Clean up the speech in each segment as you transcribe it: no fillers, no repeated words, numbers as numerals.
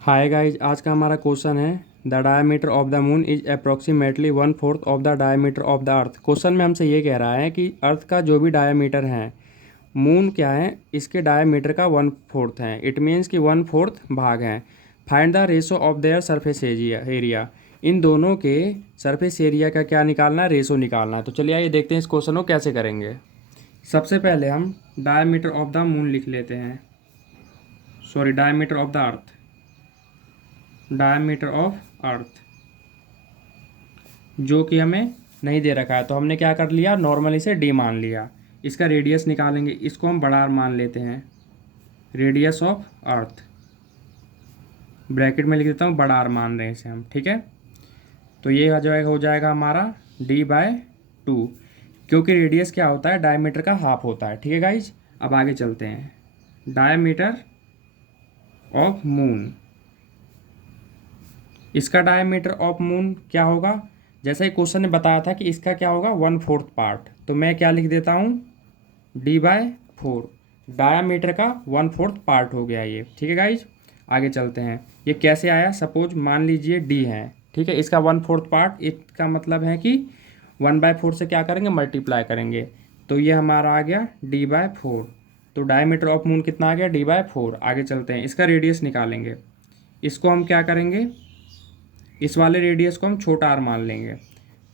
Hi guys, आज का हमारा क्वेश्चन है the diameter of the moon is approximately 1/4 of the diameter of the earth. Question में हमसे ये कह रहा है कि अर्थ का जो भी डायमीटर है, मून क्या है, इसके डायमीटर का 1/4 है। इट मीन्स कि 1/4 भाग है। Find the ratio of their surface area. इन दोनों के सरफेस एरिया का क्या निकालना है, रेशो निकालना है। तो चलिए आइए देखते हैं इस क्वेश्चन को कैसे करेंगे। सबसे पहले हम डायमीटर ऑफ द मून लिख लेते हैं, sorry diameter of the earth, diameter of earth जो कि हमें नहीं दे रखा है, तो हमने क्या कर लिया, नॉर्मल इसे डी मान लिया। इसका रेडियस निकालेंगे, इसको हम बड़ा आर मान लेते हैं, रेडियस ऑफ अर्थ, ब्रैकेट में लिख देता हूँ, बड़ा आर मान रहे हैं इसे हम, ठीक है। तो ये हो जाएगा हमारा d/2, क्योंकि रेडियस क्या होता है, डायमीटर का हाफ होता है, ठीक है गाइज। अब आगे चलते हैं, डायमीटर ऑफ मून, इसका डायमीटर ऑफ मून क्या होगा, जैसा ही क्वेश्चन ने बताया था कि इसका क्या होगा, 1/4 पार्ट। तो मैं क्या लिख देता हूँ, d/4, डायमीटर का 1/4 पार्ट हो गया ये, ठीक है गाइज। आगे चलते हैं, ये कैसे आया, सपोज मान लीजिए d है, ठीक है, इसका 1/4 पार्ट, इसका मतलब है कि 1/4 से क्या करेंगे, मल्टीप्लाई करेंगे, तो ये हमारा आ गया d/4। तो डायमीटर ऑफ मून कितना आ गया, d/4। आगे चलते हैं, इसका रेडियस निकालेंगे, इसको हम क्या करेंगे, इस वाले रेडियस को हम छोटा आर मान लेंगे।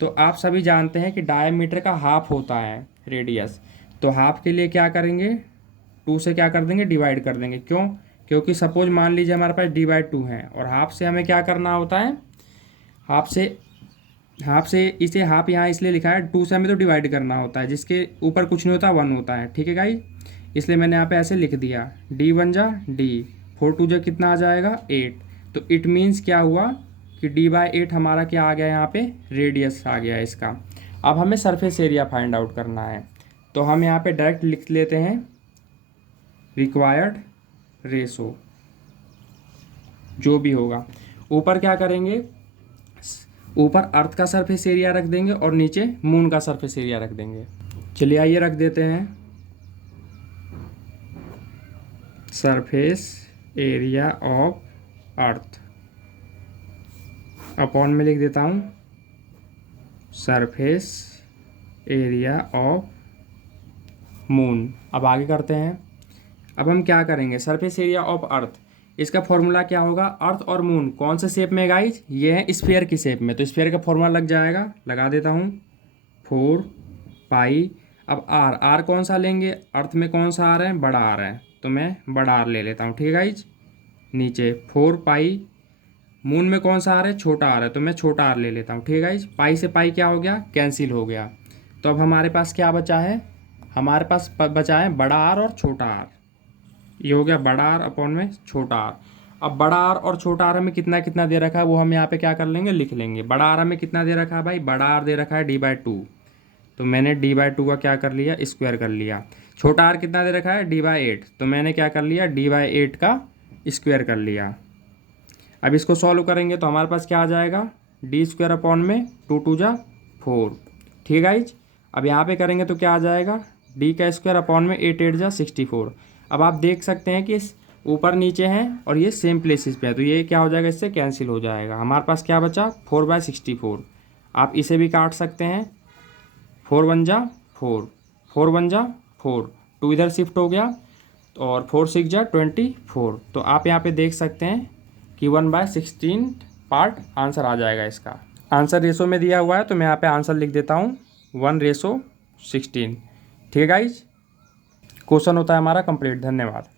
तो आप सभी जानते हैं कि डायमीटर का हाफ होता है रेडियस, तो हाफ के लिए क्या करेंगे, 2 से क्या कर देंगे, डिवाइड कर देंगे। क्यों, क्योंकि सपोज मान लीजिए हमारे पास d/2 है और हाफ से हमें क्या करना होता है, हाफ से इसे हाफ यहाँ इसलिए लिखा है, 2 से हमें तो डिवाइड करना होता है, जिसके ऊपर कुछ नहीं होता, 1 होता है, ठीक है गाइस। इसलिए मैंने यहाँ पे ऐसे लिख दिया, d1 जा d, 4 2 जा कितना आ जाएगा, 8। तो इट मीन्स क्या हुआ कि d/8 हमारा क्या आ गया, यहाँ पे रेडियस आ गया इसका। अब हमें सरफेस एरिया फाइंड आउट करना है, तो हम यहाँ पे डायरेक्ट लिख लेते हैं रिक्वायर्ड रेशो, जो भी होगा। ऊपर क्या करेंगे, ऊपर अर्थ का सरफेस एरिया रख देंगे और नीचे मून का सरफेस एरिया रख देंगे। चलिए आइए रख देते हैं, surface area of earth upon में लिख देता हूँ सरफेस एरिया ऑफ मून। अब आगे करते हैं, अब हम क्या करेंगे, सरफेस एरिया ऑफ अर्थ, इसका फॉर्मूला क्या होगा, अर्थ और मून कौन से शेप में गाइज, ये है स्फीयर की शेप में, तो स्फीयर का फॉर्मूला लग जाएगा, लगा देता हूँ 4π। अब आर कौन सा लेंगे, अर्थ में कौन सा आर है, बड़ा आर है, तो मैं बड़ा आर ले लेता हूँ, ठीक है गाइज। नीचे 4π, मून में कौन सा आर है, छोटा आर है, तो मैं छोटा आर ले लेता हूँ, ठीक है गाइज। पाई से पाई क्या हो गया, कैंसिल हो गया। तो अब हमारे पास क्या बचा है, हमारे पास बचा है बड़ा आर और छोटा आर, ये हो गया बड़ा आर अपॉन में छोटा आर। अब बड़ा आर और छोटा आर हमें कितना कितना दे रखा है, वो हम यहाँ पे क्या कर लेंगे, लिख लेंगे। बड़ा आर हमें कितना दे रखा है भाई, बड़ा आर दे रखा है d/2, तो मैंने d/2 का क्या कर लिया, स्क्वायर कर लिया। छोटा आर कितना दे रखा है, d/8, तो मैंने क्या कर लिया, d/8 का स्क्वायर कर लिया। अब इसको सॉल्व करेंगे तो हमारे पास क्या आ जाएगा, d² अपॉन में 2 2 जा 4, ठीक है गाइज। अब यहाँ पे करेंगे तो क्या आ जाएगा, d का स्क्वायर अपॉन में 8 8 जा 64। अब आप देख सकते हैं कि इस ऊपर नीचे हैं और ये सेम प्लेसेस पे है, तो ये क्या हो जाएगा, इससे कैंसिल हो जाएगा। हमारे पास क्या बचा, 4/64। आप इसे भी काट सकते हैं, 4 1 जा 4, 4 1 जा 4, 2 इधर शिफ्ट हो गया, और 4 6 जा 24। तो आप यहाँ पे देख सकते हैं कि 1/16 पार्ट आंसर आ जाएगा इसका। आंसर रेशो में दिया हुआ है, तो मैं यहाँ पे आंसर लिख देता हूँ 1/16, ठीक है गाइज। क्वेश्चन होता है हमारा कंप्लीट। धन्यवाद।